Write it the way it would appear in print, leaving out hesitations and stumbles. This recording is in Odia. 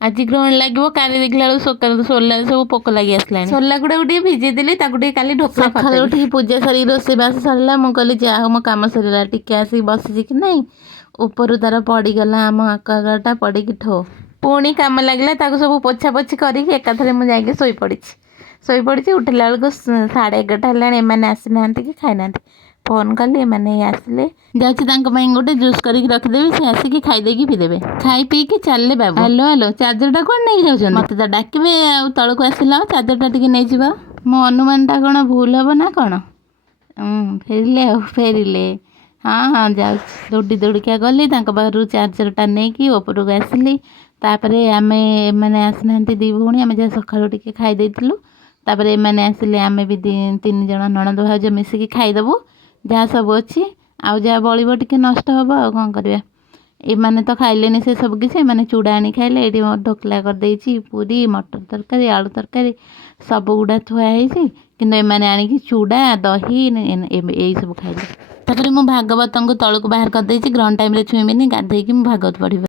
ଆଜି ଗ୍ରହଣ ଲାଗିବ, କାଲି ଦେଖିଲା ବେଳକୁ ସକାଳୁ ସୋଲାରେ ସବୁ ପୋକ ଲାଗି ଆସିଲାଣି। ସୋଲା ଗୁଡ଼ାକୁ ଟିକେ ଭିଜେଇ ଦେଲି, ତାକୁ ଟିକେ କାଲି ଢୋକଲା କରିଦେଲି। ସକାଳୁ ଉଠିକି ପୂଜା ସରି ରୋଷେଇବାସ ସରିଲା, ମୁଁ କହିଲି ଯାହା ହଉ ମୋ କାମ ସରିଲା। ଟିକେ ଆସିକି ବସିଛି କି ନାହିଁ, ଉପରୁ ତାର ପଡ଼ିଗଲା ଆମ ଆକ୍ୱାଗାର୍ଡଟା ପଡ଼ିକି ଠୋ। ପୁଣି କାମ ଲାଗିଲା, ତାକୁ ସବୁ ପୋଛାପୋଛି କରିକି ଏକାଥରେ ମୁଁ ଯାଇକି ଶୋଇପଡ଼ିଛି। ଉଠିଲା ବେଳକୁ 11:30 ହେଲାଣି, ଏମାନେ ଆସିନାହାନ୍ତି କି ଖାଇନାହାନ୍ତି। ଫୋନ୍ କଲି, ଏମାନେ ଆସିଲେ, ଯାଉଛି ତାଙ୍କ ପାଇଁ ଗୋଟେ ଜୁସ୍ କରିକି ରଖିଦେବି, ସେ ଆସିକି ଖାଇଦେଇକି ପିଇଦେବେ। ଖାଇ ପିଇକି ଚାଲିଲେ ବାବୁ। ହ୍ୟାଲୋ, ଚାର୍ଜରଟା କ'ଣ ନେଇକି ଯାଉଛନ୍ତି? ମୋତେ ତ ଡାକିବେ ଆଉ, ତଳକୁ ଆସିଲା ଆଉ ଚାର୍ଜରଟା ଟିକେ ନେଇଯିବା। ମୋ ଅନୁମାନଟା କ'ଣ ଭୁଲ ହେବ ନା କ'ଣ? ଫେରିଲେ। ହଁ ଯାଉଛି। ଦୌଡ଼ିକା ଗଲି, ତାଙ୍କ ପାଖରୁ ଚାର୍ଜରଟା ନେଇକି ଉପରକୁ ଆସିଲି। ତାପରେ ଏମାନେ ଆସିନାହାନ୍ତି, 2 ଭଉଣୀ, ଆମେ ଯାହା ସକାଳୁ ଟିକେ ଖାଇ ଦେଇଥିଲୁ। ତାପରେ ଏମାନେ ଆସିଲେ, ଆମେ ବି 3 ଜଣ ନଣନ୍ଦ ଭାଉଜ ମିଶିକି ଖାଇଦେବୁ ଯାହା ସବୁ ଅଛି। ଆଉ ଯାହା ବଳିବ ଟିକେ ନଷ୍ଟ ହେବ, ଆଉ କ'ଣ କରିବା। ଏମାନେ ତ ଖାଇଲେନି ସେ ସବୁ କିଛି, ଏମାନେ ଚୁଡ଼ା ଆଣି ଖାଇଲେ। ଏଇଠି ଢୋକଲା କରିଦେଇଛି, ପୁରୀ, ମଟର ତରକାରୀ, ଆଳୁ ତରକାରୀ ସବୁ ଗୁଡ଼ା ଥୁଆ ହେଇଛି, କିନ୍ତୁ ଏମାନେ ଆଣିକି ଚୁଡ଼ା, ଦହି ଏଇସବୁ ଖାଇଲେ। ତାପରେ ମୁଁ ଭାଗବତଙ୍କୁ ତଳକୁ ବାହାର କରିଦେଇଛି, ଗ୍ରହଣ ଟାଇମ୍ରେ ଛୁଇଁବିନି, ଗାଧେଇକି ମୁଁ ଭାଗବତ ପଢ଼ିବି।